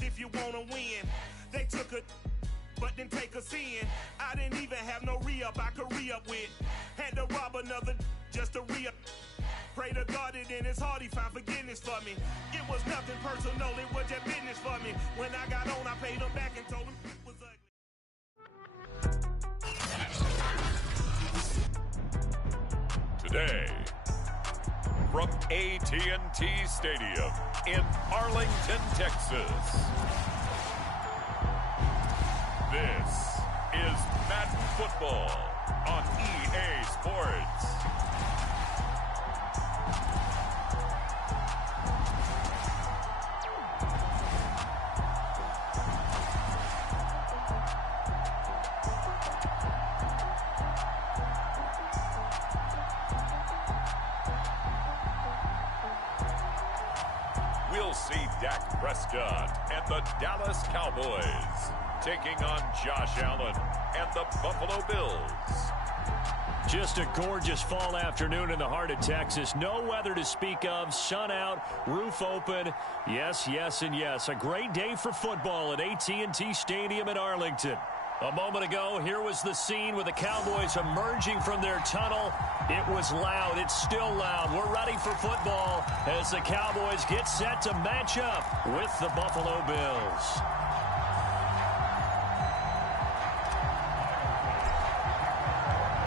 Cause if you wanna win, they took a but didn't take us in. I didn't even have no re-up I could re-up with. Had to rob another just to re-up. Pray to God that in his heart he found forgiveness for me. It was nothing personal, it was just business for me. When I got on, I paid him back and told him it was ugly. Today, from AT&T Stadium in Arlington, Texas. This is Madden Football on EA Sports. We'll see Dak Prescott and the Dallas Cowboys taking on Josh Allen and the Buffalo Bills. Just a gorgeous fall afternoon in the heart of Texas. No weather to speak of. Sun out, roof open. Yes, yes, and yes. A great day for football at AT&T Stadium in Arlington. A moment ago, here was the scene with the Cowboys emerging from their tunnel. It was loud. It's still loud. We're ready for football as the Cowboys get set to match up with the Buffalo Bills.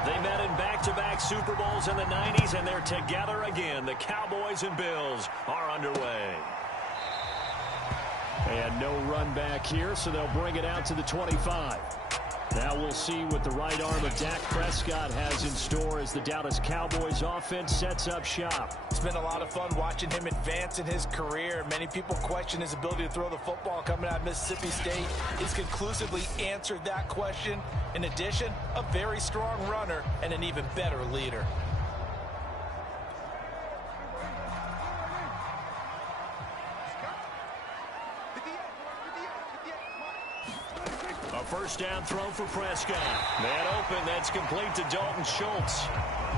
They met in back-to-back Super Bowls in the 90s, and they're together again. The Cowboys and Bills are underway. And no run back here, so they'll bring it out to the 25. Now we'll see what the right arm of Dak Prescott has in store as the Dallas Cowboys offense sets up shop. It's been a lot of fun watching him advance in his career. Many people question his ability to throw the football coming out of Mississippi State. He's conclusively answered that question. In addition, a very strong runner and an even better leader. First down throw for Prescott. Man open, that's complete to Dalton Schultz.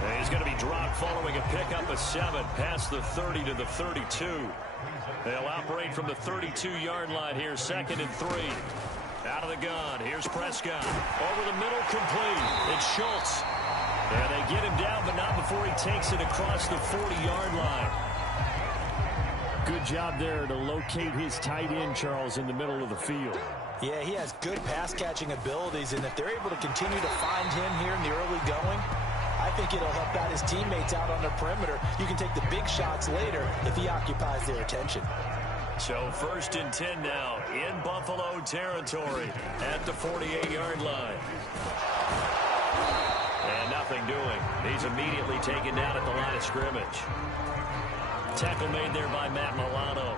And he's going to be dropped following a pickup of 7 past the 30 to the 32. They'll operate from the 32-yard line here, 2nd and 3. Out of the gun, here's Prescott. Over the middle, complete. It's Schultz. And they get him down, but not before he takes it across the 40-yard line. Good job there to locate his tight end, Charles, in the middle of the field. Yeah, he has good pass-catching abilities, and if they're able to continue to find him here in the early going, I think it'll help out his teammates out on the perimeter. You can take the big shots later if he occupies their attention. So 1st and 10 now in Buffalo territory at the 48-yard line. And nothing doing. He's immediately taken down at the line of scrimmage. Tackle made there by Matt Milano.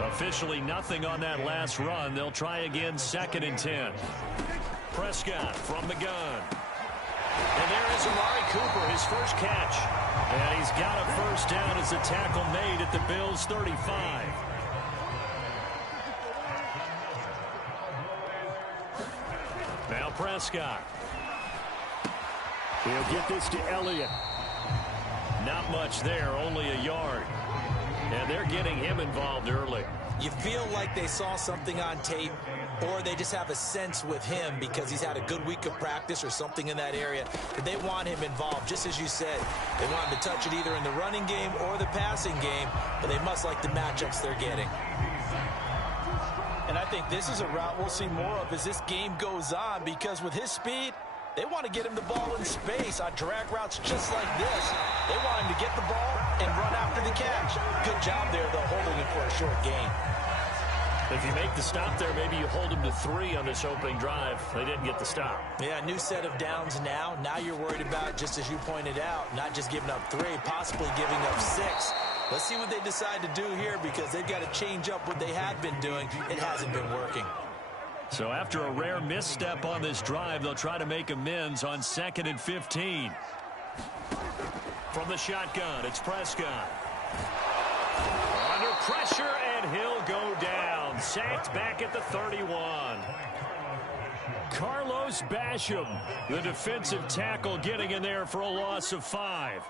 Officially nothing on that last run. They'll try again, 2nd and 10. Prescott from the gun. And there is Amari Cooper, his first catch. And he's got a first down as the tackle made at the Bills' 35. Now Prescott. He'll get this to Elliott. Not much there, only a yard. And they're getting him involved early. You feel like they saw something on tape, or they just have a sense with him because he's had a good week of practice or something in that area. But they want him involved, just as you said. They want him to touch it either in the running game or the passing game, but they must like the matchups they're getting. And I think this is a route we'll see more of as this game goes on, because with his speed, they want to get him the ball in space on drag routes just like this. They want him to get the ball and run after the catch. Good job there, though, holding him for a short gain. If you make the stop there, maybe you hold him to 3 on this opening drive. They didn't get the stop. Yeah, new set of downs now. Now you're worried about, just as you pointed out, not just giving up 3, possibly giving up 6. Let's see what they decide to do here, because they've got to change up what they had been doing. It hasn't been working. So after a rare misstep on this drive, they'll try to make amends on 2nd and 15. From the shotgun, it's Prescott. Under pressure, and he'll go down. Sacked back at the 31. Carlos Basham, the defensive tackle, getting in there for a loss of 5.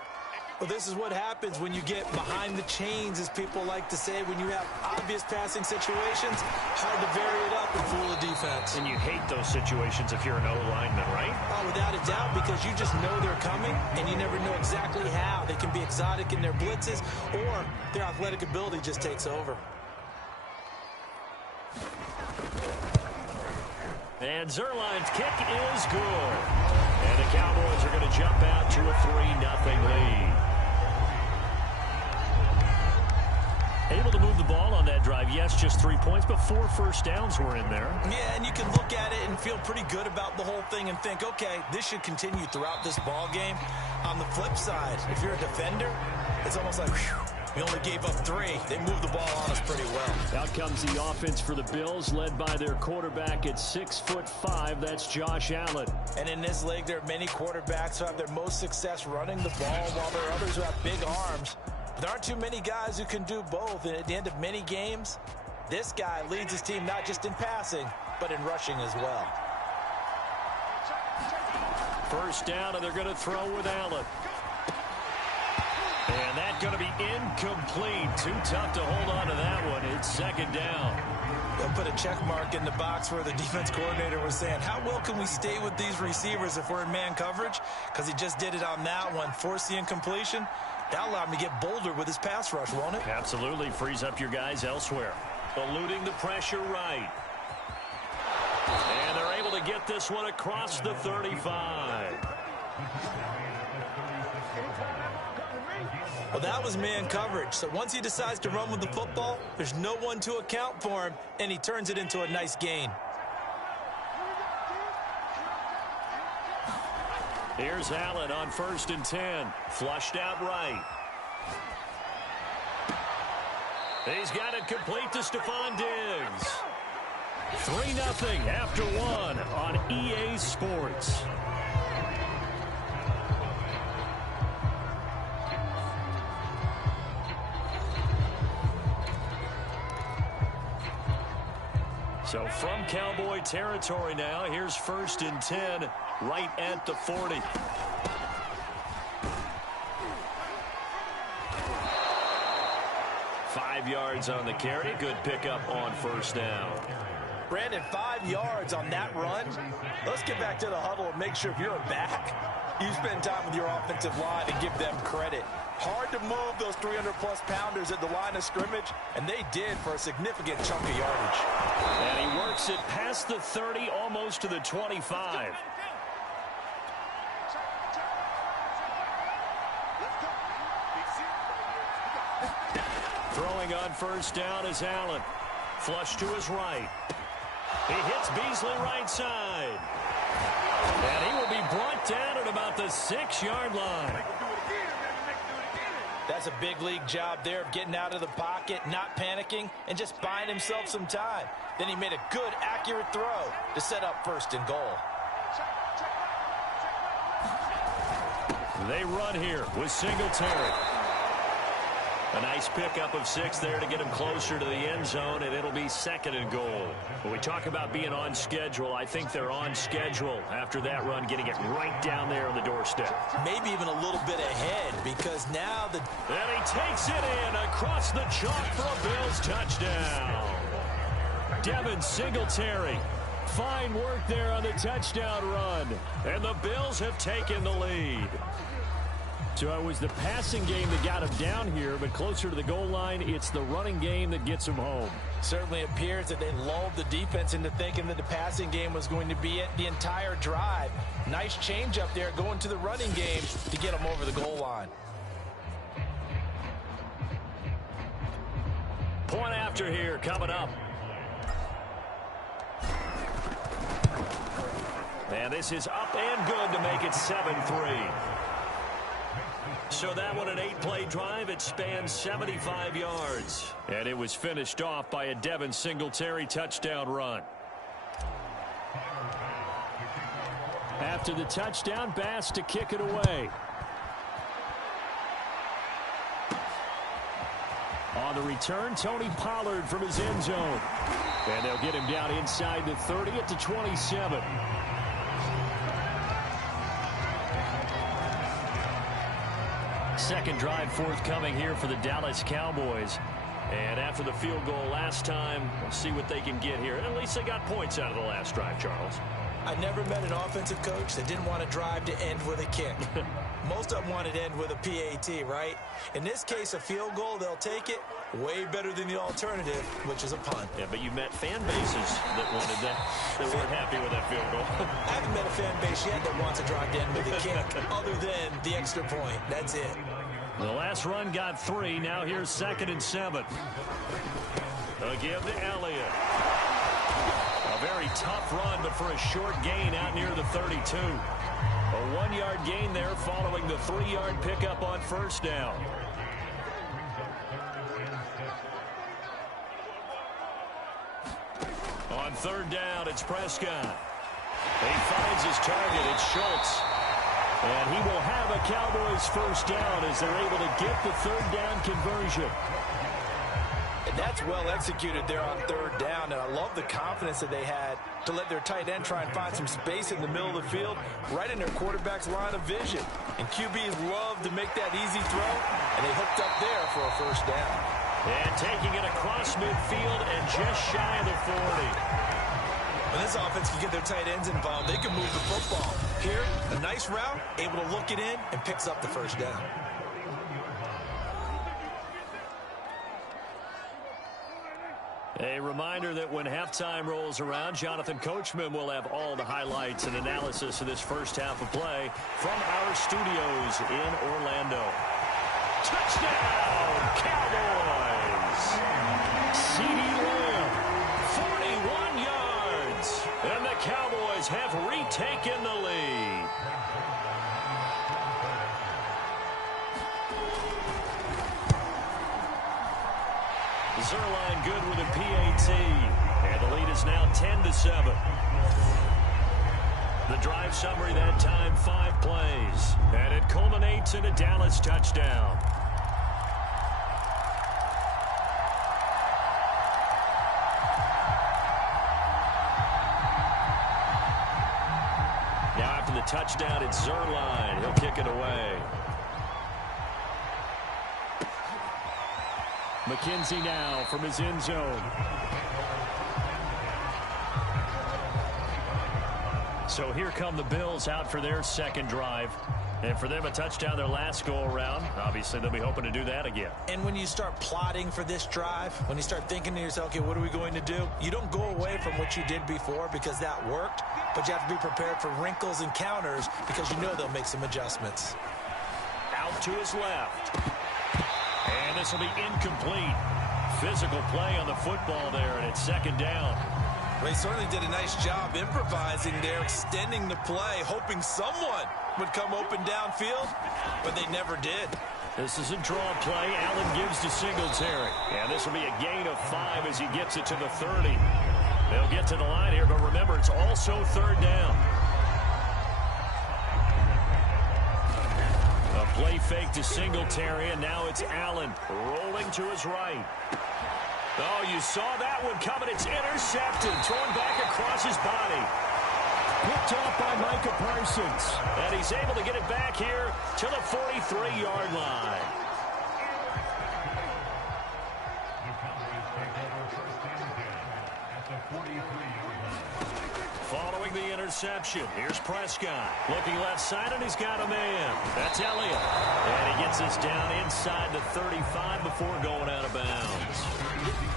Well, this is what happens when you get behind the chains, as people like to say. When you have obvious passing situations, hard to vary it up and fool the defense. And you hate those situations if you're an O-lineman, right? Oh, without a doubt, because you just know they're coming, and you never know exactly how. They can be exotic in their blitzes, or their athletic ability just takes over. And Zerline's kick is good. And the Cowboys are going to jump out to a 3-0 lead. Able to move the ball on that drive. Yes, just 3 points, but 4 first downs were in there. Yeah, and you can look at it and feel pretty good about the whole thing and think, okay, this should continue throughout this ball game. On the flip side, if you're a defender, it's almost like, whew, we only gave up 3. They moved the ball on us pretty well. Out comes the offense for the Bills, led by their quarterback at 6'5". That's Josh Allen. And in this league, there are many quarterbacks who have their most success running the ball, while there are others who have big arms. There aren't too many guys who can do both, and at the end of many games, this guy leads his team not just in passing, but in rushing as well. First down, and they're going to throw with Allen. And that's going to be incomplete. Too tough to hold on to that one. It's second down. They'll put a check mark in the box where the defense coordinator was saying, how well can we stay with these receivers if we're in man coverage? Because he just did it on that one, forced the incompletion. That'll allow him to get bolder with his pass rush, won't it? Absolutely. Frees up your guys elsewhere. Eluding the pressure right. And they're able to get this one across the 35. Well, that was man coverage. So once he decides to run with the football, there's no one to account for him, and he turns it into a nice gain. Here's Allen on 1st and 10. Flushed out right. He's got it complete to Stephon Diggs. 3-0 after 1 on EA Sports. So from Cowboy territory now, here's 1st and 10 right at the 40. Five yards on the carry. Good pickup on first down. Brandon, 5 yards on that run. Let's get back to the huddle and make sure if you're a back, you spend time with your offensive line and give them credit. Hard to move those 300-plus pounders at the line of scrimmage, and they did for a significant chunk of yardage. And he works it past the 30, almost to the 25. Throwing on first down is Allen. Flush to his right. He hits Beasley right side. And he will be brought down at about the 6-yard line. That's a big league job there of getting out of the pocket, not panicking, and just buying himself some time. Then he made a good, accurate throw to set up 1st and goal. They run here with Singletary. A nice pickup of 6 there to get him closer to the end zone, and it'll be 2nd and goal. When we talk about being on schedule, I think they're on schedule after that run, getting it right down there on the doorstep. Maybe even a little bit ahead, because now the... And he takes it in across the chalk for a Bills touchdown. Devin Singletary. Fine work there on the touchdown run. And the Bills have taken the lead. So it was the passing game that got him down here, but closer to the goal line, it's the running game that gets him home. Certainly appears that they lulled the defense into thinking that the passing game was going to be it the entire drive. Nice change up there going to the running game to get him over the goal line. Point after here coming up. And this is up and good to make it 7-3. So that one, an 8-play drive. It spans 75 yards. And it was finished off by a Devin Singletary touchdown run. After the touchdown, Bass to kick it away. On the return, Tony Pollard from his end zone. And they'll get him down inside the 30 at the 27. second drive forthcoming here for the Dallas Cowboys. And after the field goal last time, we'll see what they can get here. At least they got points out of the last drive, Charles. I never met an offensive coach that didn't want to drive to end with a kick. Most of them wanted to end with a PAT, right? In this case, a field goal, they'll take it. Way better than the alternative, which is a punt. Yeah, but you met fan bases that wanted that, that weren't happy with that field goal. I haven't met a fan base yet that wants to drive to end with a kick, other than the extra point. That's it. The last run got 3. Now here's 2nd and 7. A give to Elliott. A very tough run, but for a short gain out near the 32. A 1-yard gain there following the 3-yard pickup on first down. On third down, it's Prescott. He finds his target. It's Schultz. And he will have a Cowboys first down as they're able to get the third down conversion. And that's well executed there on third down. And I love the confidence that they had to let their tight end try and find some space in the middle of the field, right in their quarterback's line of vision. And QBs love to make that easy throw, and they hooked up there for a first down. And taking it across midfield and just shy of the 40. When this offense can get their tight ends involved, they can move the football. Here, a nice route, able to look it in, and picks up the first down. A reminder that when halftime rolls around, Jonathan Coachman will have all the highlights and analysis of this first half of play from our studios in Orlando. Touchdown, Cowboys! CeeDee Lamb, 41 yards, and the Cowboys have retaken the lead. Zerline good with a PAT, and the lead is now 10-7. The drive summary that time, 5 plays, and it culminates in a Dallas touchdown. Now after the touchdown, it's Zerline. He'll kick it away. McKenzie now from his end zone. So here come the Bills out for their second drive. And for them, a touchdown their last go-around. Obviously, they'll be hoping to do that again. And when you start plotting for this drive, when you start thinking to yourself, okay, what are we going to do? You don't go away from what you did before because that worked, but you have to be prepared for wrinkles and counters because you know they'll make some adjustments. Out to his left. And this will be incomplete. Physical play on the football there, and it's second down. They certainly did a nice job improvising there, extending the play, hoping someone would come open downfield, but they never did. This is a draw play. Allen gives to Singletary. And this will be a gain of 5 as he gets it to the 30. They'll get to the line here, but remember, it's also third down. A play fake to Singletary, and now it's Allen rolling to his right. Oh, you saw that one coming. It's intercepted, thrown back across his body. Picked off by Micah Parsons. And he's able to get it back here to the 43-yard line. Following the interception, here's Prescott. Looking left side, and he's got a man. That's Elliott. And he gets this down inside the 35 before going out of bounds.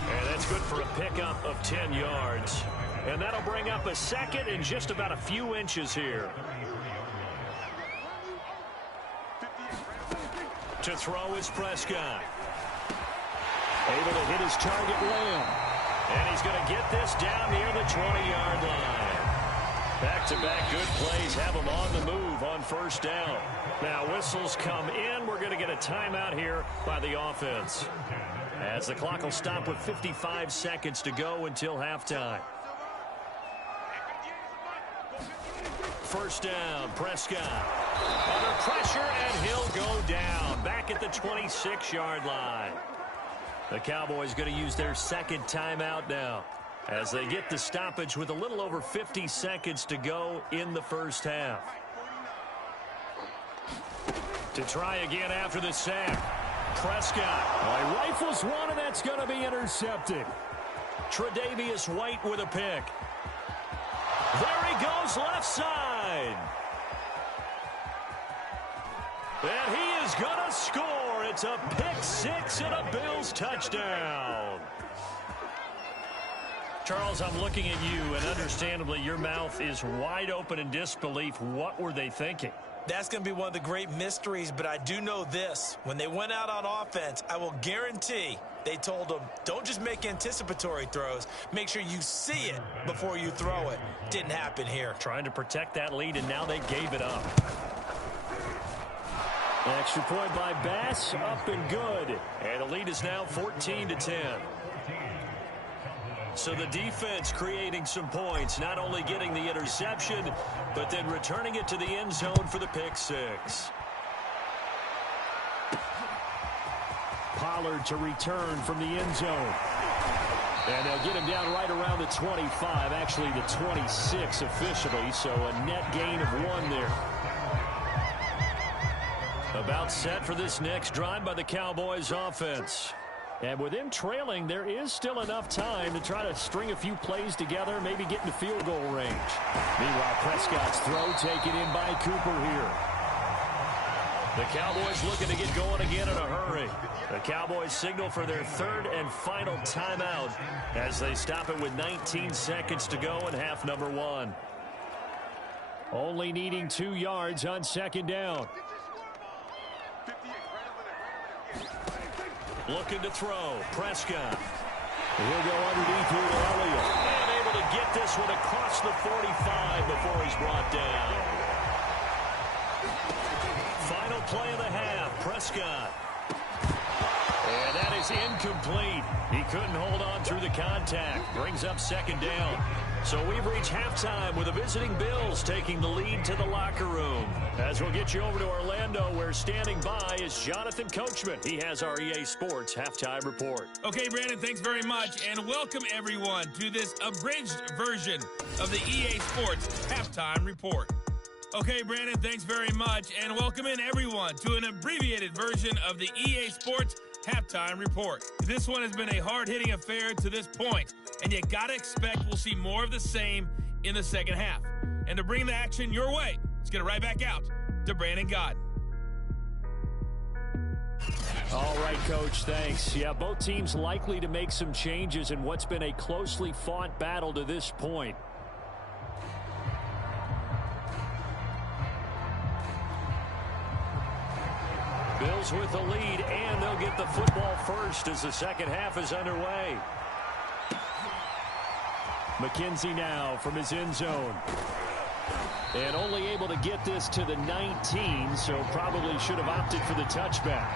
And that's good for a pickup of 10 yards. And that'll bring up a second and just about a few inches here. To throw is Prescott. Able to hit his target, Lamb. And he's going to get this down near the 20-yard line. Back-to-back good plays have him on the move on first down. Now whistles come in. We're going to get a timeout here by the offense, as the clock will stop with 55 seconds to go until halftime. First down, Prescott. Under pressure, and he'll go down. Back at the 26-yard line. The Cowboys going to use their second timeout now, as they get the stoppage with a little over 50 seconds to go in the first half. To try again after the sack. Prescott. He rifles one, and that's going to be intercepted. Tre'Davious White with a pick. There he goes, left side. And he is going to score. It's a pick six and a Bills touchdown. Charles, I'm looking at you, and understandably your mouth is wide open in disbelief. What were they thinking? That's going to be one of the great mysteries, but I do know this. When they went out on offense, I will guarantee they told them, don't just make anticipatory throws. Make sure you see it before you throw it. Didn't happen here. Trying to protect that lead, and now they gave it up. Extra point by Bass, up and good. And the lead is now 14-10. So the defense creating some points, not only getting the interception, but then returning it to the end zone for the pick six. Pollard to return from the end zone. And they'll get him down right around the 25, actually the 26 officially, so a net gain of 1 there. About set for this next drive by the Cowboys offense. And with them trailing, there is still enough time to try to string a few plays together, maybe get into field goal range. Meanwhile, Prescott's throw taken in by Cooper here. The Cowboys looking to get going again in a hurry. The Cowboys signal for their third and final timeout as they stop it with 19 seconds to go in half number 1. Only needing 2 yards on second down. Looking to throw. Prescott. He'll go underneath here to Elliott. And able to get this one across the 45 before he's brought down. Final play of the half. Prescott. And that is incomplete. He couldn't hold on through the contact. Brings up second down. So we've reached halftime with the visiting Bills taking the lead to the locker room. As we'll get you over to Orlando, where standing by is Jonathan Coachman. He has our EA Sports Halftime Report. Okay, Brandon, thanks very much. And welcome, everyone, to this abridged version of the EA Sports Halftime Report. Okay, Brandon, thanks very much. And welcome in, everyone, to an abbreviated version of the EA Sports Halftime Report. This one has been a hard-hitting affair to this point, and you gotta expect we'll see more of the same in the second half. And to bring the action your way, let's get it right back out to Brandon Gaudin. All right, Coach, thanks. Yeah, both teams likely to make some changes in what's been a closely fought battle to this point. Bills with the lead, and they'll get the football first as the second half is underway. McKenzie now from his end zone. And only able to get this to the 19, so probably should have opted for the touchback.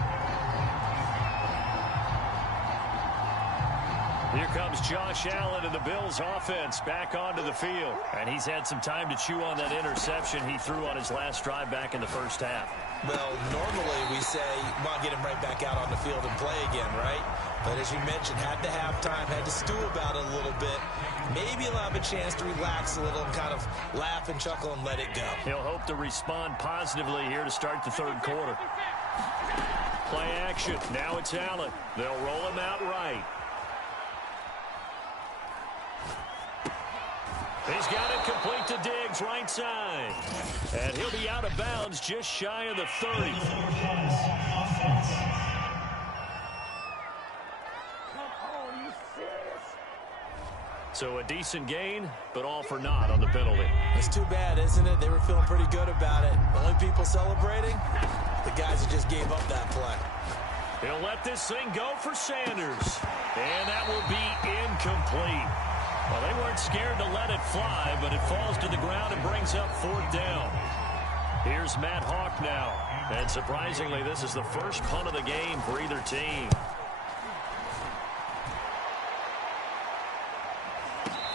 Here comes Josh Allen and the Bills offense back onto the field. And he's had some time to chew on that interception he threw on his last drive back in the first half. Well, normally we say, well, get him right back out on the field and play again, right? But as you mentioned, had the halftime, had to stew about it a little bit. Maybe he'll have a chance to relax a little and kind of laugh and chuckle and let it go. He'll hope to respond positively here to start the third quarter. Play action. Now it's Allen. They'll roll him out right. He's got it complete to Diggs, right side. And he'll be out of bounds just shy of the 30. So a decent gain, but all for naught on the penalty. It's too bad, isn't it? They were feeling pretty good about it. The only people celebrating, the guys who just gave up that play. He'll let this thing go for Sanders. And that will be incomplete. Well, they weren't scared to let it fly, but it falls to the ground and brings up fourth down. Here's Matt Hawk now. And surprisingly, this is the first punt of the game for either team.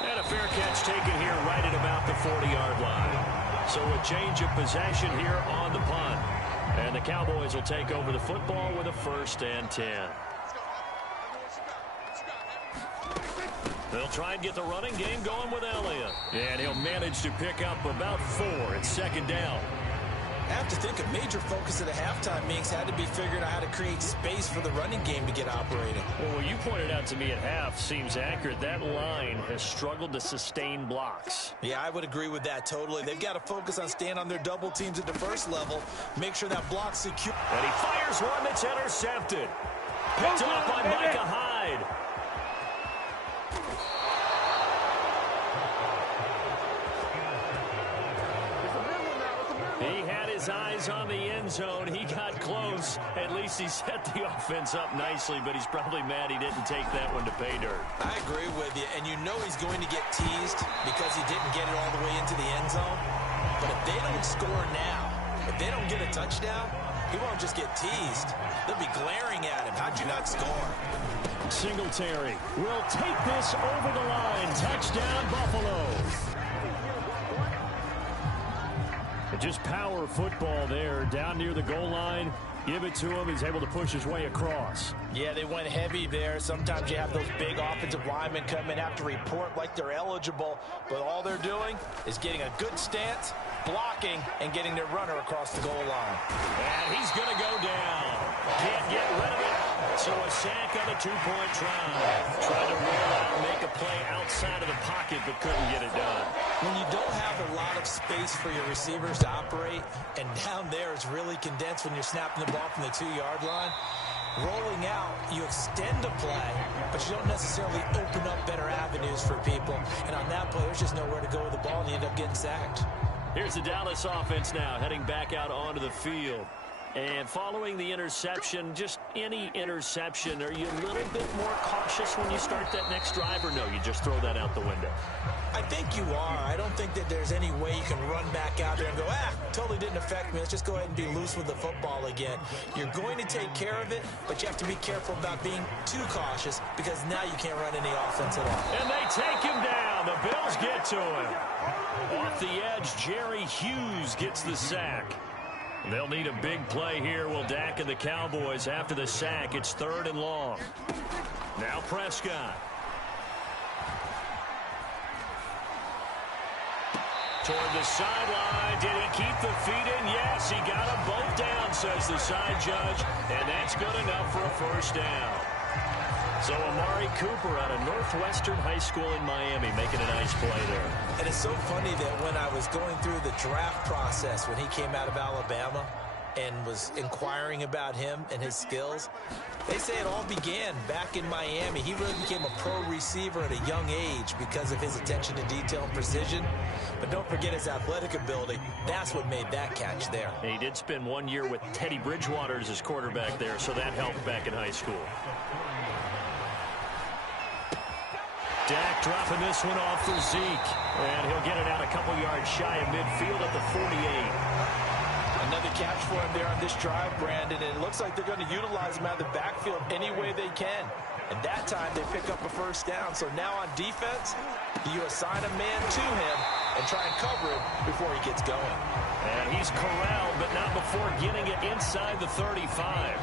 And a fair catch taken here right at about the 40-yard line. So a change of possession here on the punt. And the Cowboys will take over the football with a 1st and 10. They'll try and get the running game going with Elliott. And he'll manage to pick up about 4 at second down. I have to think a major focus at the halftime meetings had to be figuring out how to create space for the running game to get operating. Well, what you pointed out to me at half seems accurate. That line has struggled to sustain blocks. Yeah, I would agree with that totally. They've got to focus on staying on their double teams at the first level, make sure that block's secure. And he fires one that's intercepted. Picked off by Micah Hyde. He had his eyes on the end zone. He got close. At least he set the offense up nicely, but he's probably mad he didn't take that one to pay dirt. I agree with you, and you know he's going to get teased because he didn't get it all the way into the end zone. But if they don't score now, if they don't get a touchdown, he won't just get teased. They'll be glaring at him. How'd you not score? Singletary will take this over the line. Touchdown, Buffalo. Just power football there, down near the goal line. Give it to him. He's able to push his way across. Yeah, they went heavy there. Sometimes you have those big offensive linemen come in, have to report like they're eligible, but all they're doing is getting a good stance, blocking, and getting their runner across the goal line. And he's going to go down. Can't get rid of it. So a sack on a two-point try. Trying to roll out and make a play outside of the pocket, but couldn't get it done. When you don't have a lot of space for your receivers to operate, and down there it's really condensed when you're snapping the ball from the 2-yard line, rolling out, you extend the play, but you don't necessarily open up better avenues for people. And on that play, there's just nowhere to go with the ball, and you end up getting sacked. Here's the Dallas offense now, heading back out onto the field. And following the interception, just any interception, are you a little bit more cautious when you start that next drive, or no, you just throw that out the window? I think you are. I don't think that there's any way you can run back out there and go, totally didn't affect me. Let's just go ahead and be loose with the football again. You're going to take care of it, but you have to be careful about being too cautious because now you can't run any offense at all. And they take him down. The Bills get to him. Off the edge, Jerry Hughes gets the sack. They'll need a big play here. Will Dak and the Cowboys after the sack. It's 3rd and long. Now Prescott. Toward the sideline. Did he keep the feet in? Yes, he got them both down, says the side judge. And that's good enough for a first down. So Amari Cooper out of Northwestern High School in Miami making a nice play there. And it's so funny that when I was going through the draft process when he came out of Alabama and was inquiring about him and his skills, they say it all began back in Miami. He really became a pro receiver at a young age because of his attention to detail and precision. But don't forget his athletic ability. That's what made that catch there. He did spend 1 year with Teddy Bridgewater as his quarterback there, so that helped back in high school. Dak dropping this one off for Zeke. And he'll get it out a couple yards shy of midfield at the 48. Another catch for him there on this drive, Brandon. And it looks like they're going to utilize him out of the backfield any way they can. And that time they pick up a first down. So now on defense, you assign a man to him and try and cover him before he gets going. And he's corralled, but not before getting it inside the 35.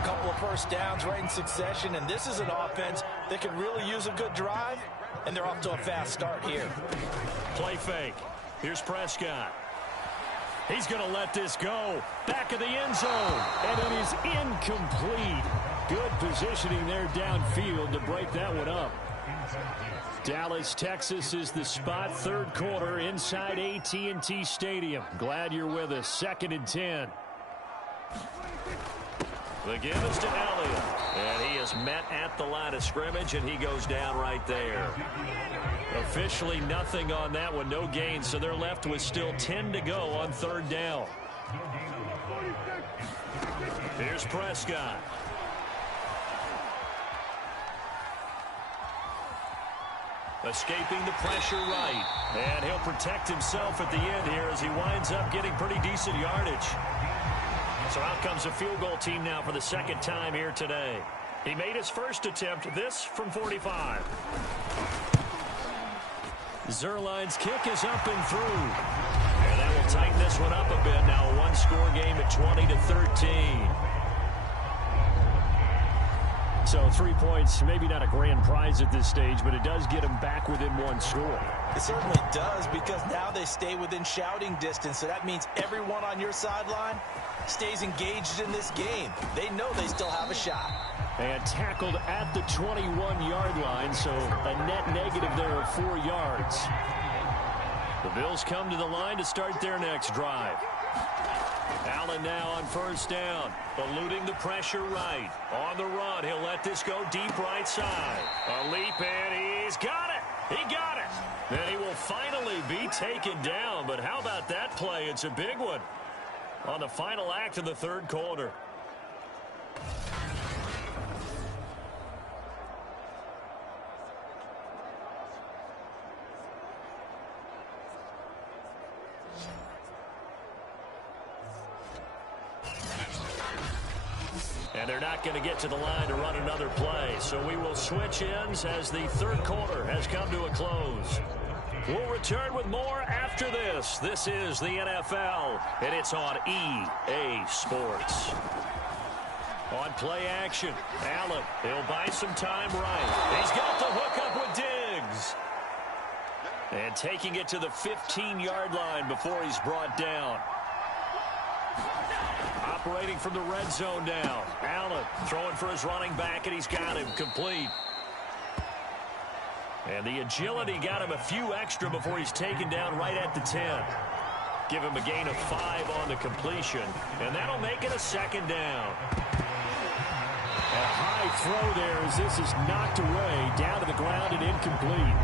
Couple of first downs right in succession, and this is an offense that can really use a good drive, and they're off to a fast start here. Play fake. Here's Prescott. He's going to let this go. Back of the end zone, and it is incomplete. Good positioning there downfield to break that one up. Dallas, Texas is the spot. 3rd quarter inside AT&T Stadium. Glad you're with us. 2nd and 10. The give is to Elliott, and he is met at the line of scrimmage, and he goes down right there. Officially nothing on that one, no gain, so they're left with still 10 to go on 3rd down. Here's Prescott. Escaping the pressure right, and he'll protect himself at the end here as he winds up getting pretty decent yardage. So out comes a field goal team now for the 2nd time here today. He made his first attempt, this from 45. Zerline's kick is up and through. And that will tighten this one up a bit. Now a 1-score game at 20-13. So 3 points, maybe not a grand prize at this stage, but it does get them back within one score. It certainly does, because now they stay within shouting distance. So that means everyone on your sideline stays engaged in this game. They know they still have a shot. And tackled at the 21-yard line, so a net negative there of 4 yards. The Bills come to the line to start their next drive. Allen now on first down, eluding the pressure right. On the run, he'll let this go deep right side. A leap, and he's got it. He got it. And he will finally be taken down. But how about that play? It's a big one on the final act of the third quarter. And they're not going to get to the line to run another play. So we will switch ends as the third quarter has come to a close. We'll return with more after this. This is the NFL, and it's on EA Sports. On play action, Allen, he'll buy some time right. He's got the hook up with Diggs. And taking it to the 15-yard line before he's brought down. Operating from the red zone now. Allen throwing for his running back, and he's got him complete. And the agility got him a few extra before he's taken down right at the 10. Give him a gain of 5 on the completion, and that'll make it a second down. And a high throw there as this is knocked away, down to the ground and incomplete.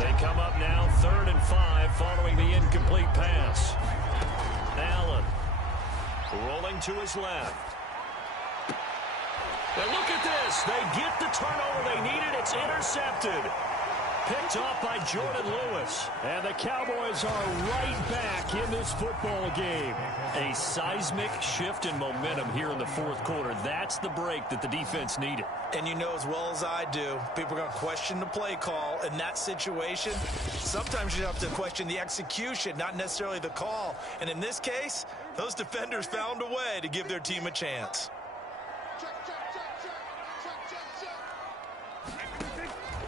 They come up now 3rd and 5 following the incomplete pass. Allen rolling to his left. And look at this. They get the turnover they needed. It's intercepted. Picked off by Jordan Lewis. And the Cowboys are right back in this football game. A seismic shift in momentum here in the fourth quarter. That's the break that the defense needed. And you know as well as I do, people are going to question the play call. In that situation, sometimes you have to question the execution, not necessarily the call. And in this case, those defenders found a way to give their team a chance.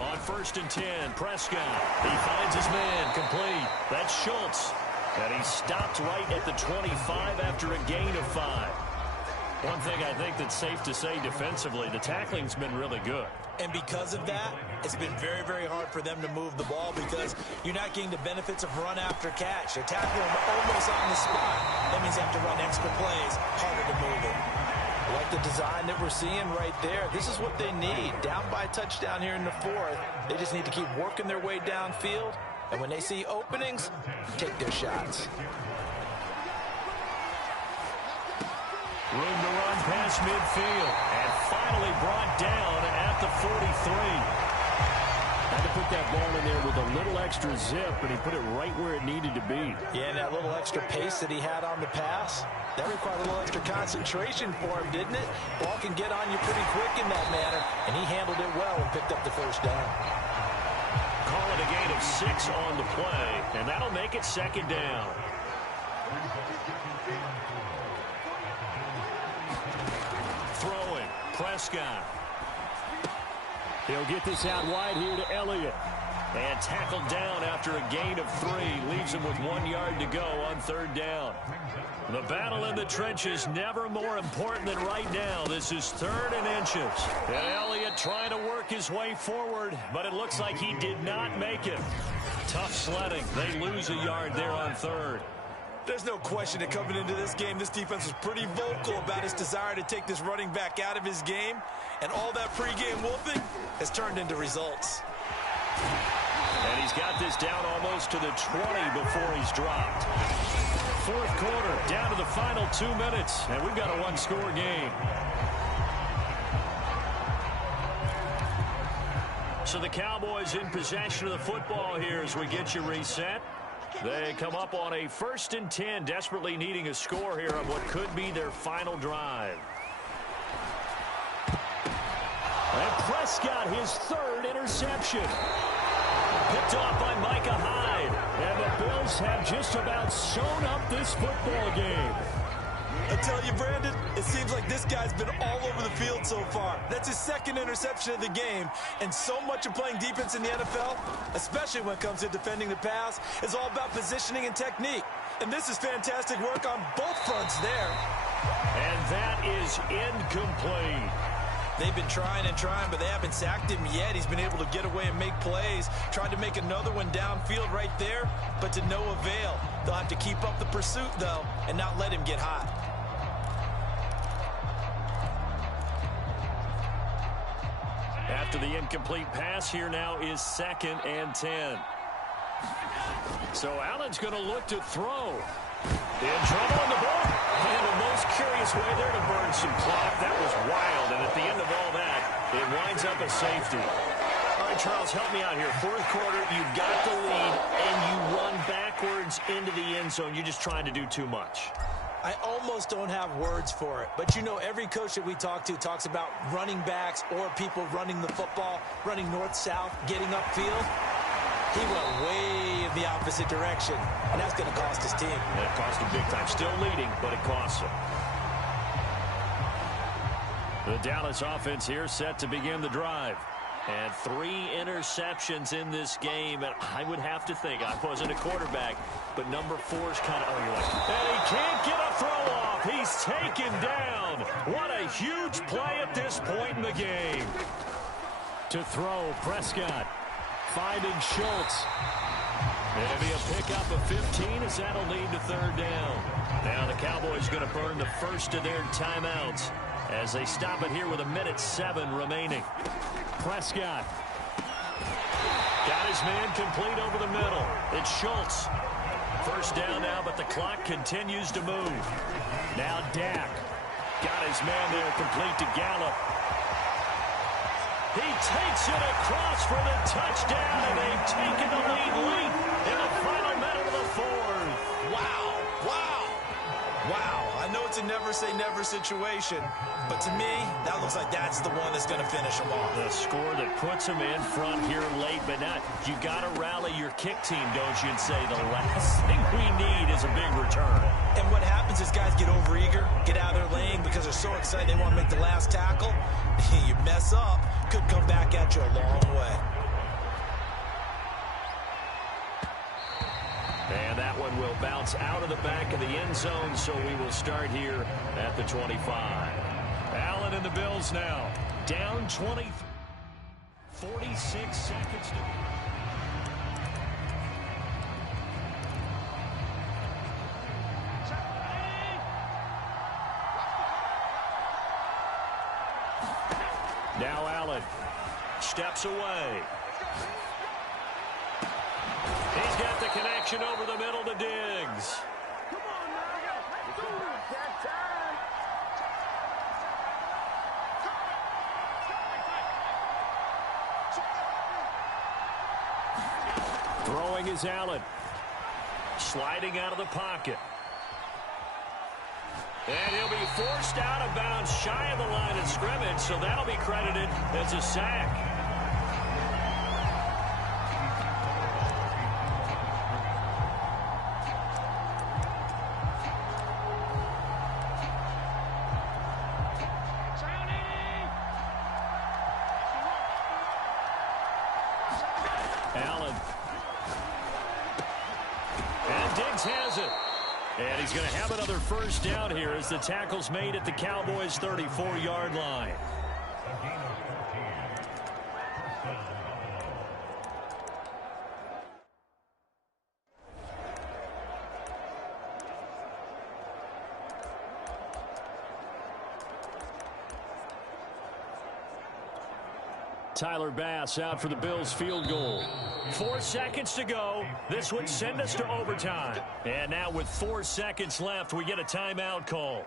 On 1st and 10, Prescott. He finds his man complete. That's Schultz. And he stopped right at the 25 after a gain of 5. One thing I think that's safe to say defensively, the tackling's been really good. And because of that, it's been very, very hard for them to move the ball because you're not getting the benefits of run after catch. They're tackling them almost on the spot. That means you have to run extra plays, harder to move it. I like the design that we're seeing right there. This is what they need. Down by a touchdown here in the 4th. They just need to keep working their way downfield. And when they see openings, take their shots. Room to run past midfield. And finally brought down at the 43. Had to put that ball in there with a little extra zip, and he put it right where it needed to be. Yeah, and that little extra pace that he had on the pass, that required a little extra concentration for him, didn't it? Ball can get on you pretty quick in that manner, and he handled it well and picked up the first down. Call it a gain of 6 on the play, and that'll make it second down. Throwing, Prescott. He'll get this out wide here to Elliott. And tackled down after a gain of 3. Leaves him with 1 yard to go on 3rd down. The battle in the trenches never more important than right now. This is 3rd and inches. And Elliott trying to work his way forward, but it looks like he did not make it. Tough sledding. They lose a yard there on 3rd. There's no question that coming into this game, this defense was pretty vocal about its desire to take this running back out of his game. And all that pregame wolfing has turned into results. And he's got this down almost to the 20 before he's dropped. 4th quarter, down to the final 2 minutes, and we've got a 1-score game. So the Cowboys in possession of the football here as we get you reset. They come up on a 1st and 10, desperately needing a score here on what could be their final drive. And Prescott, his 3rd interception. Picked off by Micah Hyde. And the Bills have just about sewn up this football game. I tell you, Brandon, it seems like this guy's been all over the field so far. That's his second interception of the game, and so much of playing defense in the NFL, especially when it comes to defending the pass, is all about positioning and technique. And this is fantastic work on both fronts there. And that is incomplete. They've been trying and trying, but they haven't sacked him yet. He's been able to get away and make plays. Tried to make another one downfield right there, but to no avail. They'll have to keep up the pursuit, though, and not let him get hot. After the incomplete pass, here now is 2nd and 10. So Allen's going to look to throw. In trouble on the ball. And the most curious way there to burn some clock. That was wild. And at the end of all that, it winds up a safety. All right, Charles, help me out here. 4th quarter, you've got the lead, and you run backwards into the end zone. You're just trying to do too much. I almost don't have words for it. But, you know, every coach that we talk to talks about running backs or people running the football, running north-south, getting upfield. He went way in the opposite direction, and that's going to cost his team. That cost him big time. Still leading, but it costs him. The Dallas offense here set to begin the drive. And 3 interceptions in this game, and I would have to think, I wasn't a quarterback, but number 4's kind of, and he can't get a throw off. He's taken down. What a huge play at this point in the game. To throw, Prescott. Finding Schultz. It'll be a pickup of 15 as that'll lead to 3rd down. Now the Cowboys going to burn the first of their timeouts as they stop it here with 1:07 remaining. Prescott. Got his man complete over the middle. It's Schultz. 1st down now, but the clock continues to move. Now Dak. Got his man there complete to Gallup. He takes it across for the touchdown, and they've taken the lead late in the final minute of the 4th. Wow, wow, wow. I know it's a never-say-never situation, but to me, that looks like that's the one that's going to finish them off. The score that puts them in front here late, but not. You got to rally your kick team, don't you, and say the last thing we need is a big return. And what happens is guys get overeager, get out of their lane because they're so excited they want to make the last tackle. You mess up, could come back at you a long way. And that one will bounce out of the back of the end zone, so we will start here at the 25. Allen and the Bills now down 20. 46 seconds to go. Now Allen steps away. He's got the connection over the middle to Diggs. Come on, now. Let's do it. That time. Throwing is Allen. Sliding out of the pocket. And he'll be forced out of bounds shy of the line of scrimmage, so that'll be credited as a sack. Allen. And Diggs has it. And he's going to have another 1st down here as the tackle's made at the Cowboys' 34-yard line. Tyler Bass out for the Bills field goal. 4 seconds to go. This would send us to overtime. And now with 4 seconds left, we get a timeout call.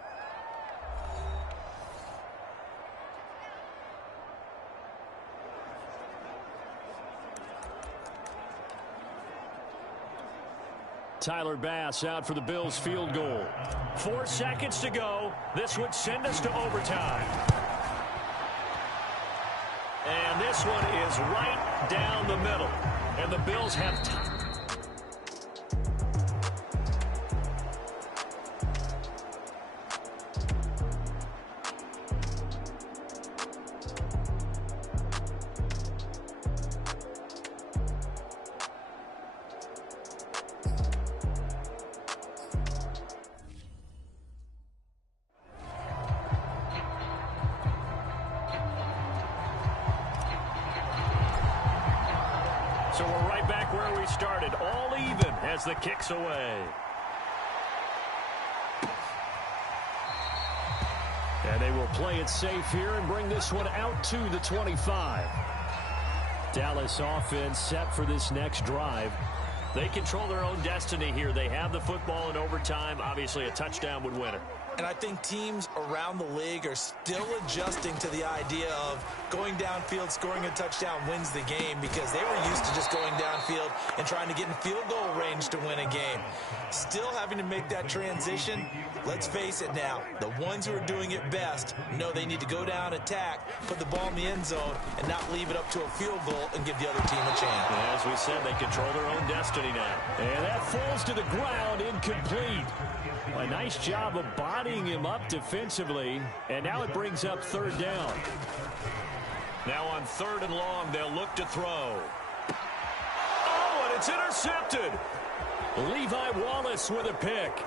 Tyler Bass out for the Bills field goal. 4 seconds to go. This would send us to overtime. And this one is right down the middle. And the Bills have time. So we're right back where we started, all even as the kick's away. And they will play it safe here and bring this one out to the 25. Dallas offense set for this next drive. They control their own destiny here. They have the football in overtime. Obviously, a touchdown would win it. And I think teams around the league are still adjusting to the idea of going downfield, scoring a touchdown wins the game, because they were used to just going downfield and trying to get in field goal range to win a game. Still having to make that transition. Let's face it now, the ones who are doing it best know they need to go down, attack, put the ball in the end zone, and not leave it up to a field goal and give the other team a chance. As we said, they control their own destiny now. And that falls to the ground, incomplete. A nice job of bodying him up defensively, and now it brings up third down. Now on 3rd and long, they'll look to throw. Oh, and it's intercepted. Levi Wallace with a pick.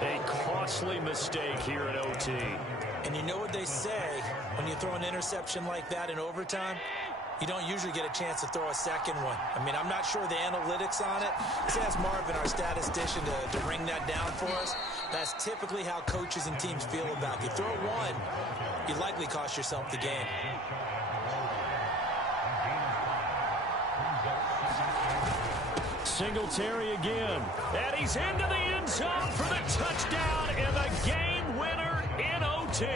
A costly mistake here in OT. And you know what they say, when you throw an interception like that in overtime, you don't usually get a chance to throw a second one. I mean, I'm not sure the analytics on it. Let's ask Marvin, our statistician, to ring that down for us. That's typically how coaches and teams feel about it. You throw one, you likely cost yourself the game. Singletary again. And he's into the end zone for the touchdown and the game winner in OT.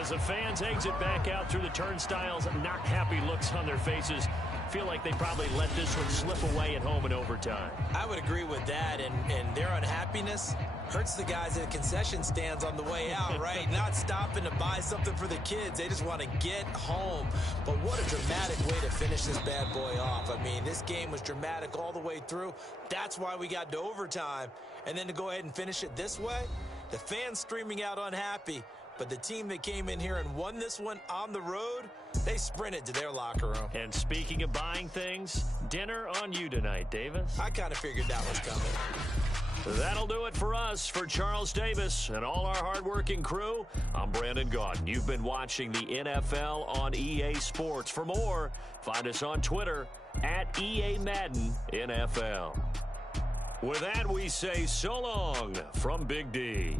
As the fans exit back out through the turnstiles, not happy looks on their faces. Feel like they probably let this one slip away at home in overtime. I would agree with that, and their unhappiness hurts the guys at concession stands on the way out, right? Not stopping to buy something for the kids. They just want to get home. But what a dramatic way to finish this bad boy off. I mean, this game was dramatic all the way through. That's why we got to overtime. And then to go ahead and finish it this way, the fans streaming out unhappy. But the team that came in here and won this one on the road, they sprinted to their locker room. And speaking of buying things, dinner on you tonight, Davis. I kind of figured that was coming. That'll do it for us. For Charles Davis and all our hardworking crew, I'm Brandon Gaudin. You've been watching the NFL on EA Sports. For more, find us on Twitter at EA Madden NFL. With that, we say so long from Big D.